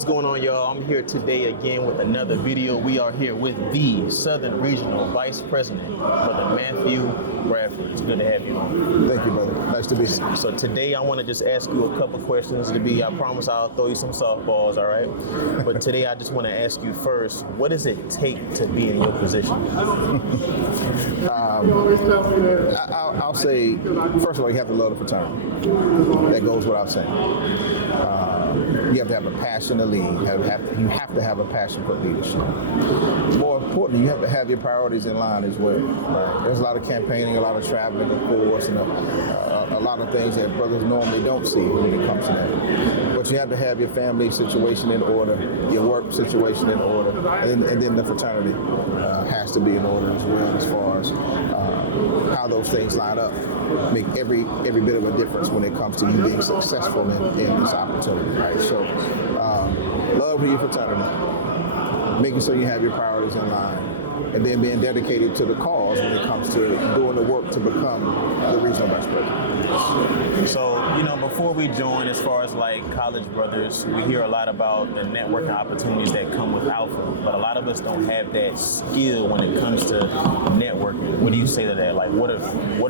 What's going on, y'all? I'm here today again with another video. We are here with the Southern Regional Vice President, Brother Matthew Bradford. It's good to have you on. Thank you, brother. Nice to be here. So today I want to just ask you a couple questions. I promise I'll throw you some softballs, all right? But today I just want to ask you first, what does it take to be in your position? I'll say, first of all, you have to love the fraternity. That goes without saying. You have to have a passion to lead. You have to have a passion for leadership. More importantly, you have to have your priorities in line as well. Right? There's a lot of campaigning, a lot of traveling, of course, and a lot of things that brothers normally don't see when it comes to that. But you have to have your family situation in order, your work situation in order, and then the fraternity has to be in order as well, as far as how those things line up. Make every bit of a difference when it comes to you being successful in this opportunity, right? So, love for your fraternity, making sure you have your priorities in line, and then being dedicated to the cause when it comes to doing the work to become the regional vice president. So, before we join, as far as like college brothers, we hear a lot about the networking opportunities that come with Alpha, but a lot of us don't have that skill when it comes to networking. What do you say to that? Like, what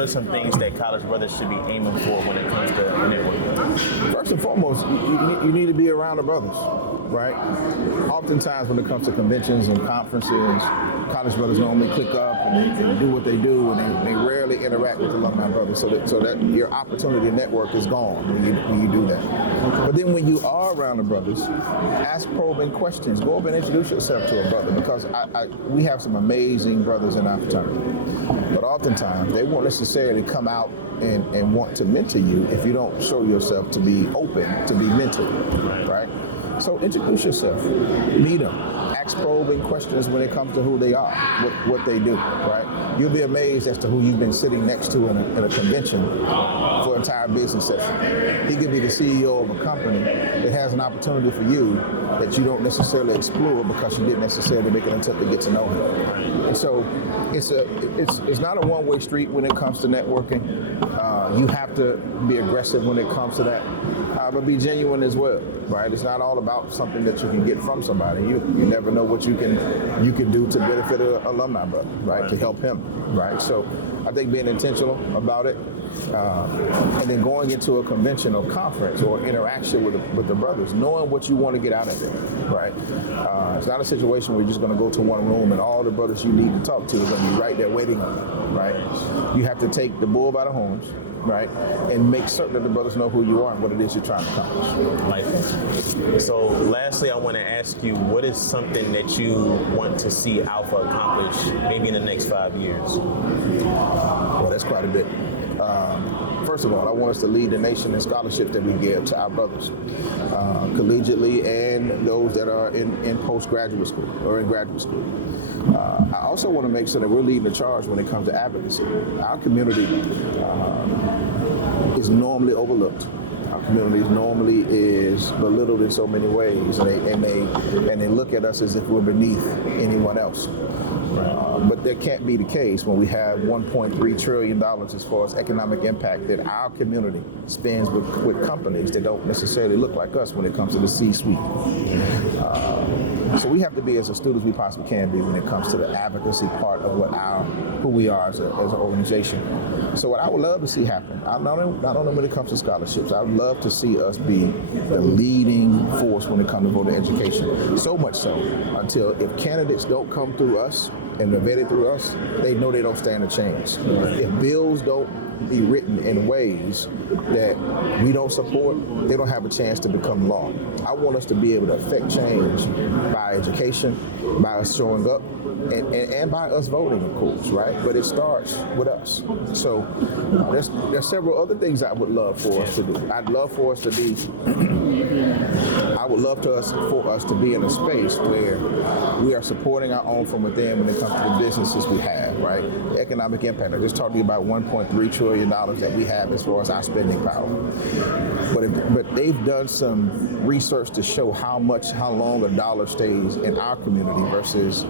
are some things that college brothers should be aiming for when it comes to networking? First and foremost, you need to be around the brothers, right? Oftentimes when it comes to conventions and conferences, college brothers normally click up and they do what they do, and they rarely interact with alumni brothers, so that your opportunity to network is gone when you do that. But then when you are around the brothers, ask probing questions. Go up and introduce yourself to a brother, because we have some amazing brothers in our fraternity. But oftentimes they won't necessarily come out and want to mentor you if you don't show yourself to be open to be mentored, right? So introduce yourself, meet them, ask probing questions when it comes to who they are, what they do, right? You'll be amazed as to who you've been sitting next to in a convention for an entire business session. He could be the CEO of a company that has an opportunity for you that you don't necessarily explore because you didn't necessarily make an attempt to get to know him. And so it's not a one-way street when it comes to networking. You have to be aggressive when it comes to that, but be genuine as well, right? It's not all about something that you can get from somebody. You never know what you can do to benefit an alumni brother, right? To help him, right? So I think being intentional about it, and then going into a convention or conference or interaction with the brothers, knowing what you want to get out of it, right? It's not a situation where you're just going to go to one room and all the brothers you need to talk to are going to be right there waiting on you, right? You have to take the bull by the horns, right, and make certain that the brothers know who you are and what it is you're trying to accomplish. Like that. So lastly, I want to ask you, what is something that you want to see Alpha accomplish maybe in the next 5 years? Well, that's quite a bit. First of all, I want us to lead the nation in scholarships that we give to our brothers, collegiately and those that are in postgraduate school or in graduate school. I also want to make sure that we're leading the charge when it comes to advocacy. Our community is normally overlooked. Our community normally is belittled in so many ways, and they look at us as if we're beneath anyone else. But that can't be the case when we have $1.3 trillion as far as economic impact that our community spends with companies that don't necessarily look like us when it comes to the C-suite. So we have to be as astute as we possibly can be when it comes to the advocacy part of who we are as an organization. So what I would love to see happen, not only when it comes to scholarships, I would love to see us be the leading force when it comes to voter education. So much so until if candidates don't come through us and they're vetted through us, they know they don't stand a chance. If bills don't be written in ways that we don't support, they don't have a chance to become law. I want us to be able to affect change by education, by us showing up, and by us voting, of course, right? But it starts with us. So there's several other things I would love for us to do. I would love for us to be in a space where we are supporting our own from within when it comes the businesses we have, right? Economic impact. I just talked to you about $1.3 trillion that we have as far as our spending power. But they've done some research to show how long a dollar stays in our community versus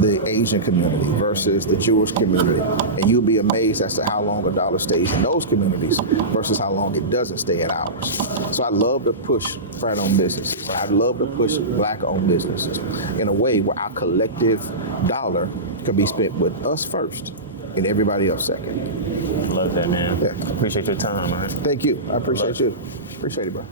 the Asian community versus the Jewish community. And you'll be amazed as to how long a dollar stays in those communities versus how long it doesn't stay in ours. So I love to push frat-owned businesses. I love to push black-owned businesses in a way where our collective dollar can be spent with us first and everybody else second. Love that, man. Yeah. Appreciate your time, man. Thank you. I appreciate you. Appreciate it, bro.